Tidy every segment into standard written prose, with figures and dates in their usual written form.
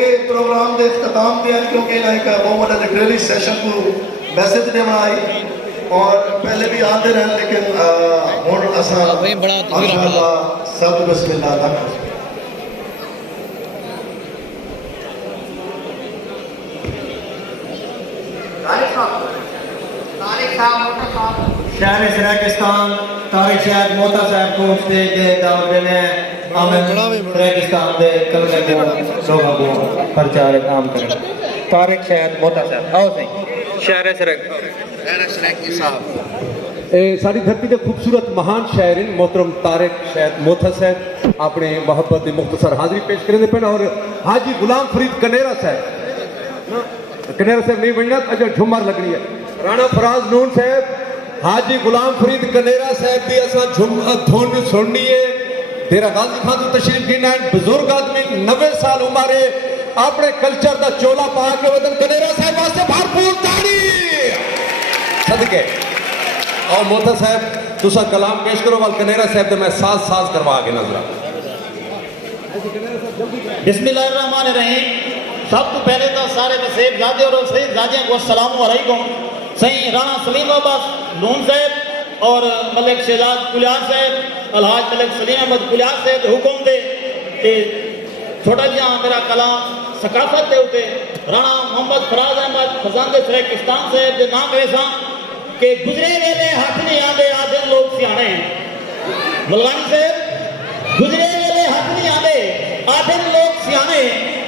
के प्रोग्राम के अख्ताम पे क्योंकि एक बहुत बड़ा लिटरेरी सेशन को मैसेज देना आई और पहले भी आते रहे लेकिन हुण असां माशाअल्लाह सब बिस्मिल्लाह शहर सराकिस्तान तारिक शायद मोता साहब को स्टेज के दावत देने आमिर सराकिस्तान दे कलमे को लोगों को प्रचार काम करें तारिक शायद मोता साहब आओ सही शहर सराकी साहब सारी धरती के खूबसूरत महान शायरीन मोहतरम तारिक शायद मोथा साहब अपने मोहब्बत की मुख्तसर हाजिरी पेश करेंगे पे और हाजी गुलाम फरीद कनेरा साहब नहीं बनना अच्छा झुमर लगनी है राणा फराज नून साहब हाजी गुलाम फरीद कनेरा साहब की असा धुन सुननी है तेरा गाजी खान तो तशरीफ गिना बुजुर्ग आदमी 90 साल उम्र है अपने कल्चर का चोला पा के वतन कनेरा साहब वास्ते भरपूर ताड़ी सदके और मोथा साहब तुसा कलाम पेश करो वाल कनेरा साहब तो मैं साज साज करवा के नजर बिस्मिल्लाहिर्रहमानिर्रहीम। सब तो पहले तो सारे नसेब जादे और सईद जादियों को अस्सलाम वालेकुम। सही राणा सलीम अब्बास नून साहब और मलिक शहजाद कुलियार साहब अलहाज मलिक सलीम अहमद कुलियार साहब हुक्म दे छोटा जिहा मेरा कलाम सकाफत के उत्ते राणा मोहम्मद फराज अहमद फजान सराकिस्तान साहब के नाम करे सा कि गुजरे वेले हथ नहीं आते आधे लोग सियाने मलवानी साहब गुजरे वेले हथ नहीं आते आधे लोग सियाने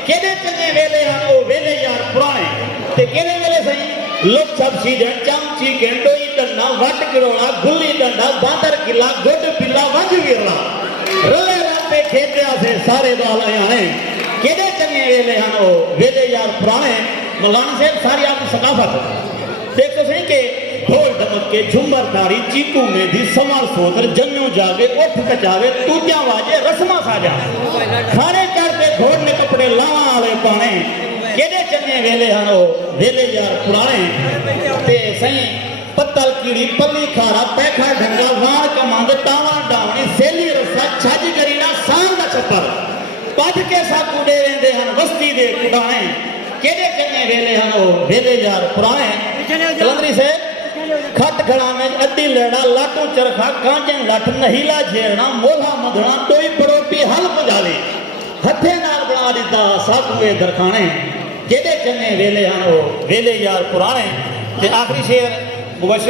केदे चंगे वेले हैं वो वेले यार पुराने ते केदे वेले सही लोग सब सीजन चामची गेंडोई डंडा वट गिरोड़ा गुल्ली डंडा बांदर किला गुड पिला वंज वीरला रले राते खेते से सारे बाल आए केदे चंगे वेले हैं वो वेले यार पुराने मौलाना साहब सारी आपकी सकाफत देखो सही के ढोल ढमक के झुमर धारी चीकू में दी समार सोदर जन्यों जागे उठ कचावे तूतियां वाजे रस्मा साजा खाने चढ़ते घोड़ ने कपड़े लावा वाले पाने केदे चंगे वेले हैं वो वेले यार पुराने ते सही पत्तल कीड़ी पल्ली खारा पैखा ढंगा वाण कमांद टावा डावनी सेली रसा छज करीना सांग दा छप्पर पज के साकू दे वेंदे हन बस्ती दे कुड़ाने केदे चंगे वेले हैं वो वेले यार पुराने कलंदरी से खट खड़ा में अड्डी लेना लाटू चरखा कांचे लठ नहीला झेड़ना मोला मधना टोई पड़ोपी हल पुजाली हथे नाल बना दिता साकुए दरखाने केदे चंगे वेले हैं वो वेले यार पुराने ते आखिरी शेर मुबशर